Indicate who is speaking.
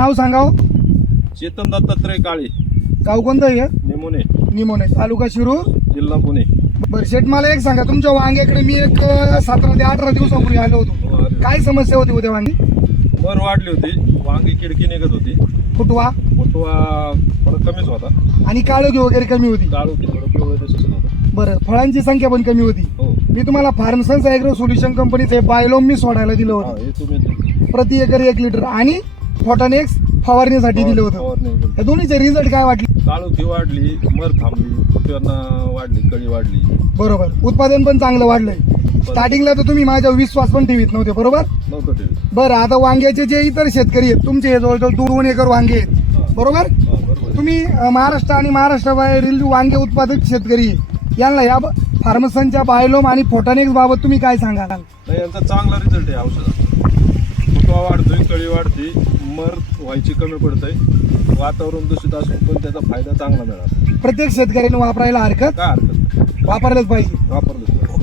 Speaker 1: नाव सांगाव?
Speaker 2: चेतन दत्तात्रय काळे
Speaker 1: गाव कोणतं आहे
Speaker 2: निमोने.
Speaker 1: निमोने. तालुका शिरूर
Speaker 2: जिल्हा पुणे.
Speaker 1: बरं शेठ मला एक सांगा. तुमच्या वांग्याकडे मी एक सतरा ते अठरा दिवसापूर्वी आलो होतो.
Speaker 2: हो.
Speaker 1: काय समस्या होती उद्या वांगी?
Speaker 2: भर वाढली होती. वांगी किडकी निघत होती.
Speaker 1: फुटवा?
Speaker 2: फुटवा थोडा कमीच होता.
Speaker 1: आणि काळोखी वगैरे कमी होती.
Speaker 2: काळू थोडं पिवळं दिसत होतं.
Speaker 1: बरं फळांची संख्या पण कमी होती. मी तुम्हाला फार्मसन्स ॲग्रो सोल्युशन कंपनीचे बायोलोम मी सोडायला दिलं होतं.
Speaker 2: हे तुम्ही
Speaker 1: प्रति एकर एक लिटर आणि फोटानेक्स फवारणीसाठी दिलं होतं.
Speaker 2: फवारणी.
Speaker 1: या दोन्हीचे रिझल्ट काय वाटले?
Speaker 2: काळोखी वाढली मर थांबली फुटव्यांना वाढली कळी वाढली.
Speaker 1: बरोबर. उत्पादन पण चांगलं वाढलंय. स्टार्टिंगला तर तुम्ही माझ्या विश्वास पण ठेवीत नव्हते बरोबर?
Speaker 2: नव्हतं ते
Speaker 1: बरं आता वांग्याचे जे इतर शेतकरी आहेत तुमचे हे जवळजवळ दोन एकर वांगे आहेत. बरोबर
Speaker 2: हा, बरोबर?
Speaker 1: तुम्ही अं, महाराष्ट्र आणि महाराष्ट्राबाहेरील वांगे उत्पादक शेतकरी. यांना या फार्मसनच्या बायोलोम आणि फोटानिक्स बाबत तुम्ही काय सांगाल?
Speaker 2: नाही यांचा चांगला रिझल्ट आहे औषधाचा फुटवा वाढतोय कळी वाढते मर व्हायची कमी पडतंय. वातावरण दूषित असून पण त्याचा फायदा चांगला मिळाला
Speaker 1: प्रत्येक शेतकऱ्याने वापरायला हरकत?
Speaker 2: काय हरकत? नाही
Speaker 1: वापरलंच पाहिजे.
Speaker 2: वापरलंच पाहिजे.